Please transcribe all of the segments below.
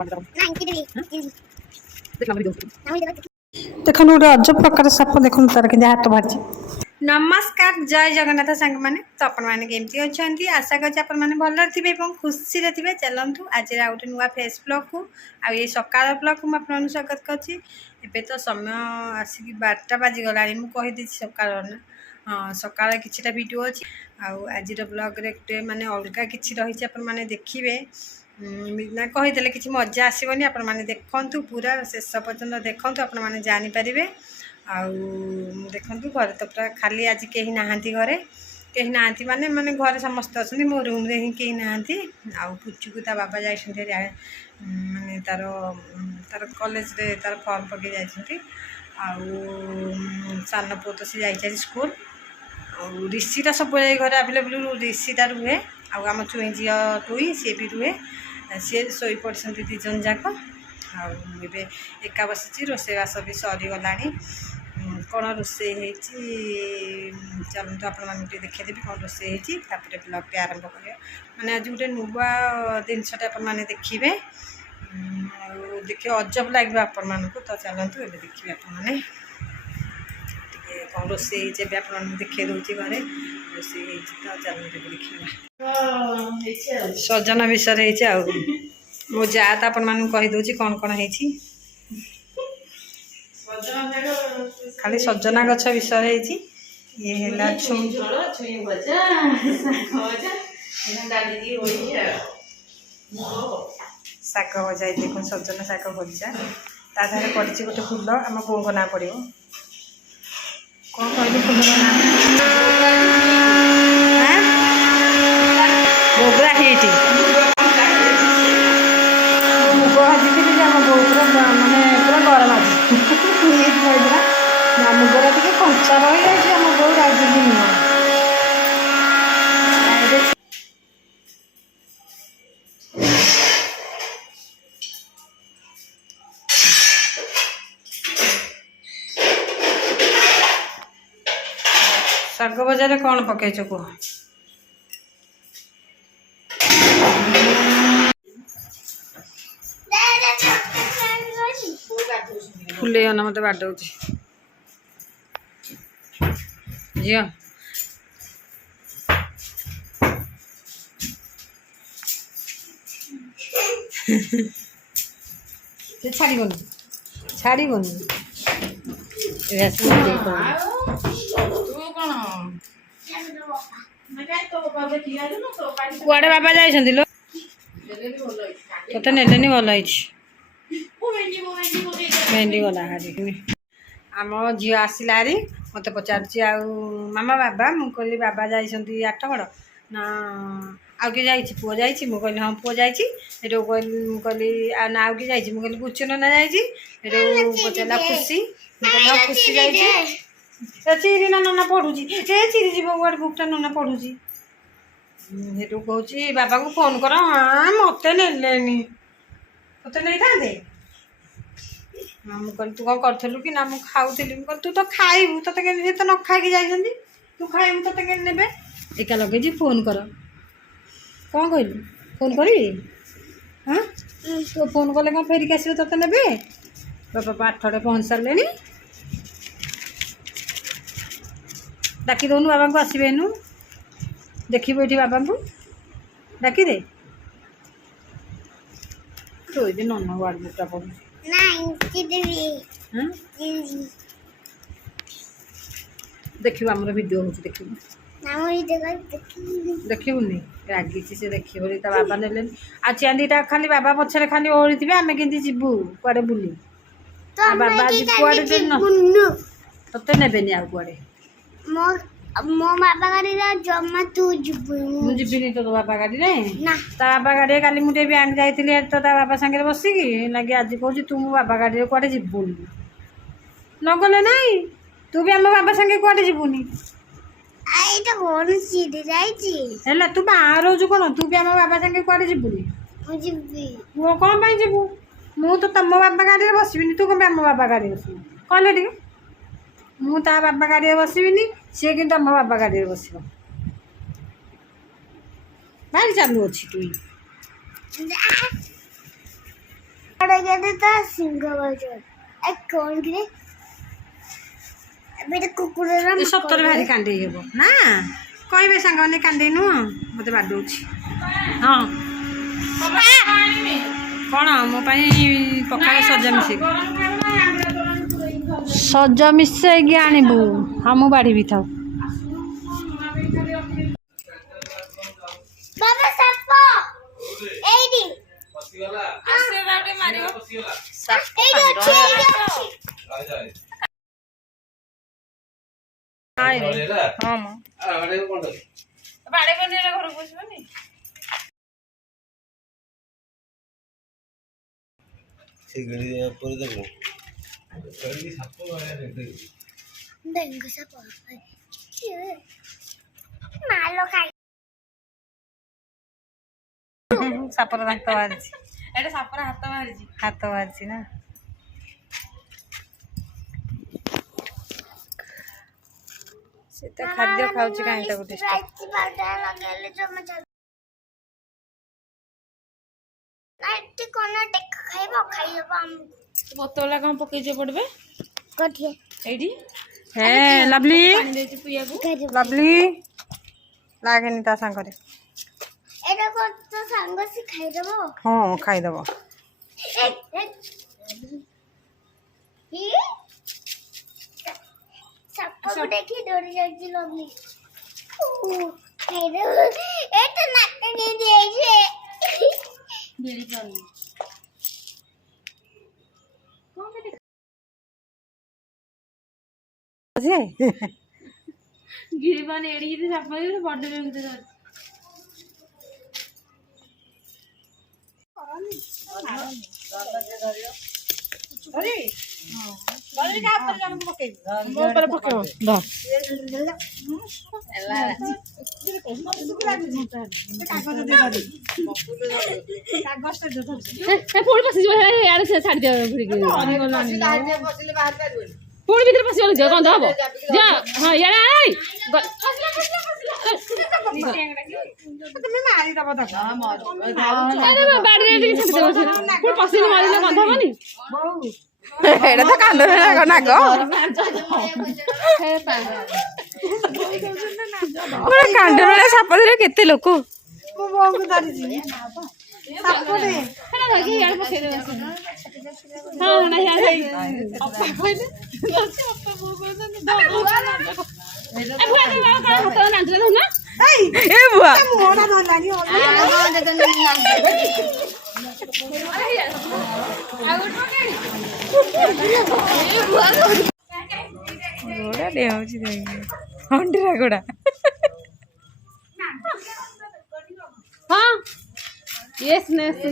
देखो गोटे अजब प्रकार साप देखो तार कि हाथ बाहर। नमस्कार जय जगन्नाथ सांग मैंने तो आपण मैंने केमती अच्छा आशा करছি आपण मैंने भल थे खुशी थे चलतु आज गोटे नुआ फेस ब्लॉग को आई सकाल ब्लॉग को मुझे स्वागत करुँची। एबे तो समय आसिक 12टा बाजिगला मुझे सकाल ना हाँ सकाल किछिटा वीडियो अच्छी आज ब्लॉग रे गोटे माने अलग किसी रही मैंने देखिए ना कहीदेले कि मजा आसबनी आपण मैंने देखु पूरा शेष पर्यटन देखु आपण मैंने जानीपर देखु घर तो पूरा खाली आज कहीं नहांती घरे कहीं नहांती माने माने घर समस्त अच्छा मो रूम रे ही कहीं नहांती पुचु को ता बाबा जाइए माने तार तार कॉलेज रे तार फॉर्म पकई जाइए सान पु तो सी जाइए स्कूल ऋषिटा सब घर आवेलेबल ऋषिटा रुहे आम चुई झी टुई सी भी रुहे सी शोई पड़ते दिजन जाक आबे एका बसी रोषेबास भी सरीगला कौन रोषे चलते आप देखेदेवी कौन रोषे ब्लॉग आरंभ कर माने आज गोटे नुआ जिनसटा आपने देखिए देखिए अजब लगे आपण मानक तो चलतु ए देखिए आपने कौन रोषे आप देखे दूसरी घरे रोषे तो चलते देखिए सजन विषय मो जा तो आपण मानक कहीदे कौन कौन है खाली सजना गछ विषय ये है शाग भजा देख सजना शाग भजा तादेह पड़ी गोटे फूल आम बो ना पड़ो कौन कह फूल मोगरा हिट मुग भाजी आम बो पूरा मानने पूरा गरम आज मुगरा टे कंचा रही जाए आम बो राजी नुह शाग भजा कौन पकईच कह फुले ना मत बाडौ झील छाड़बन छाड़बन कुआड़े बाबा जाइछन्ति लो तोते नेलेनी भल भेंडी गला हारी आम झील आसला हारी मत पचार मामा बाबा मुझे बाबा जाइछन्ति आठगड़ ना आउ किए जाइए पुओ जाइए मुझे हाँ पुओ जाइए कहली ना आउ किए जाइए मुझे बुच्चु ना जाइए पचारा खुशी हाँ खुशी जाइए चिरी ना नना पढ़ुची चिरी जीव गोटे बुकटा नना पढ़ुची हेटू कहूँ बाबा को फोन कर हाँ मत नेलेनी मत नहीं था मुझे तू कौन करूँ कि ना मुझे खाऊली तू तो खाइबू ते तो न खाई जाइए तू खाइबू ते ने एका लगे फोन कर कौन कहलु फोन करी हाँ तो फोन कले कौन फेरिक आसो ते ने बाबा पाठटे पहुँच सारे डाकी दौनु बाबा को आसबे देखिए ये बाबा को डाकी दे तो ये नन वार्ड बुकटा पढ़ू देख आमर भिडियो हो देखनी रागी से देखिए बाबा ने आ चांदीटा खाली बाबा पछरे खाली ओढ़ी थे आम के जीवु कड़े बुली बाबा आज कड़े ते ने आ कड़े मो बाबा गाड़ी रे जम्मा तू जीविनी तो बाबा गाड़ी रे ता बाबा गाड़ी काली मुझे बैंक जाइए तो बाबा सागे बसिकी लगे आज कहूँ तू मो बाबा गाड़ी कड़े जीवुनि न गले ना तू भी आम बाबा सागे कड़े जीवुनि तू बाहर रोज कौन तू भी आम बाबा सागे कड़े जीवुनि मो कौन जीवु मु तो तुम बाबा गाड़ी में बसबिनी तू कौन आम बाबा गाड़ी बस कहले टे मु ता बाबा गाड़ी में बसबिनी सी कि आम बाबा गाड़ी में बस भाई चालू अच्छी तुई सिंह कौन गिरे ଏବେ କୁକୁରର ଏ ସପ୍ତାହରେ ଭାରି କାଣ୍ଡେଇ ହେବ ନା କହିବେ ସାଙ୍ଗମାନେ କାଣ୍ଡେଇ ନୁହଁ ମୋତେ ବାଡ଼ଉଛି ହଁ କ'ଣ ମୋ ପାଇଁ ପଖାଳ ସଜ ମିଶେଇକି ଆଣିବୁ ହଁ ମୁଁ ବାଢ଼ିବି ଥାଉ ବାବା ସାପ ଏଇଠି ଆସିଲା ଗୋଟେ ମାରିବ ଏଇଠି ଅଛି ହଁ ମ ଡେଙ୍ଗୁ ସାପ ମାଲ ଖାଇ ସାପର ଦାନ୍ତ ବାହାରିଛି ଏଇଟା ସାପର ହାତ ବାହାରିଛି ନା ସେ ତ ଖାଦ୍ୟ ଖାଉଛି କାହିଁ ତାକୁ ବୋତଲ କ'ଣ ପକେଇଛ ପଡ଼ିବେ ଏଇଠି ହେ ଲଭଲି ଲଭଲି ଲାଗେନି ତା ସାଙ୍ଗରେ ହଁ ଖାଇଦବ सबको देखी डोरी जाती लोगी ए तो नाक नहीं दे छे गिरी पानी ଯେ गिरी पानी एड़ी गिरी साफ मारी बॉडी में उधर अरे बलरी का ऊपर जान को पके ମୋ ଉପରେ ପକେଇବ ଧ ପୁଣି ପଶିଯିବ ଇଆଡ଼େ ସେ ଛାଡ଼ି ଦିଅ ପୁଣି ଭିତରେ ପଶିଗଲେ ଯିବ ଗନ୍ଧ ହବ ଯା ହଁ ଇଆଡ଼େ ଆଇ তুমি মারি দବ ତାକୁ ବାଡ଼ିରେ ଟିକେ ଛାଡ଼ିଦେବ ପୁଣି ପଶିଲେ ମରିଲେ ଗନ୍ଧ ହବନି ଏଇଟା ତ କାନ୍ଦରେ ନାଗ କାଣ୍ଡରେ ସାପ ଧରେ କେତେ ଲୋକ ମୁଁ ବୋଉକୁ ଧରିଛି ସାପଟେ ଧରିକି ଇଆଡ଼େ ପକେଇଦେବ ହଁ ନାହିଁ ଏ ବୁଆ ଗୋଡ଼ା ଡେଉଛି ହଣ୍ଡିରା ଗୋଡ଼ା ହଁ ୟେସ୍ ନେସ୍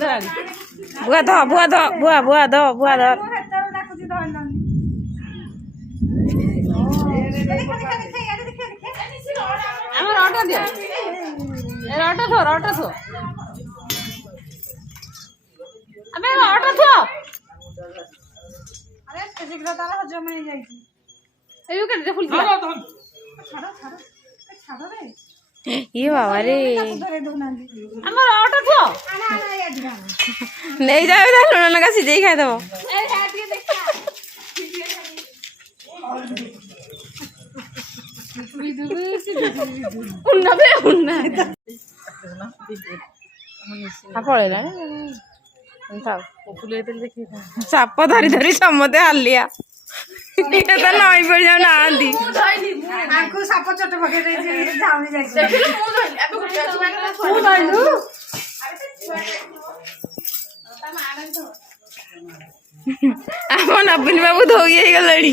ବୁଆ ଧ ବୁଆ ଧ ବୁଆ ବୁଆ ଧ ବୁଆ ଧ ଆମ ରଟ ଦିଅ ରଟ ଥୋ ଆମେ ରଟ ଥୋ ଆରେ ଶୀଘ୍ର ତାର ହଜମ ହେଇଯାଇଛି ଏଇ କେତେ ଫୁଲ ଛାଡ଼ ରେ ଇଏ ବାବା ରେ ଆମ ରଟ ଥୋ ନେଇଯାଅ ତା ଲୁଣ ଲଙ୍କା ସିଝେଇ ଖାଇଦବ ପଳେଇଲାଣି ସାପ ଧରି ଧରି ସମସ୍ତେ ହାଲିଆ ତ ନଈ ପଡ଼ି ଯାଉନାହାନ୍ତି ଆଙ୍କୁ ସାପ ଚଟ ପକେଇ ଦେଇଛି ଆମ ନବୀନ ବାବୁ ଧୋଇ ହେଇଗଲେଣି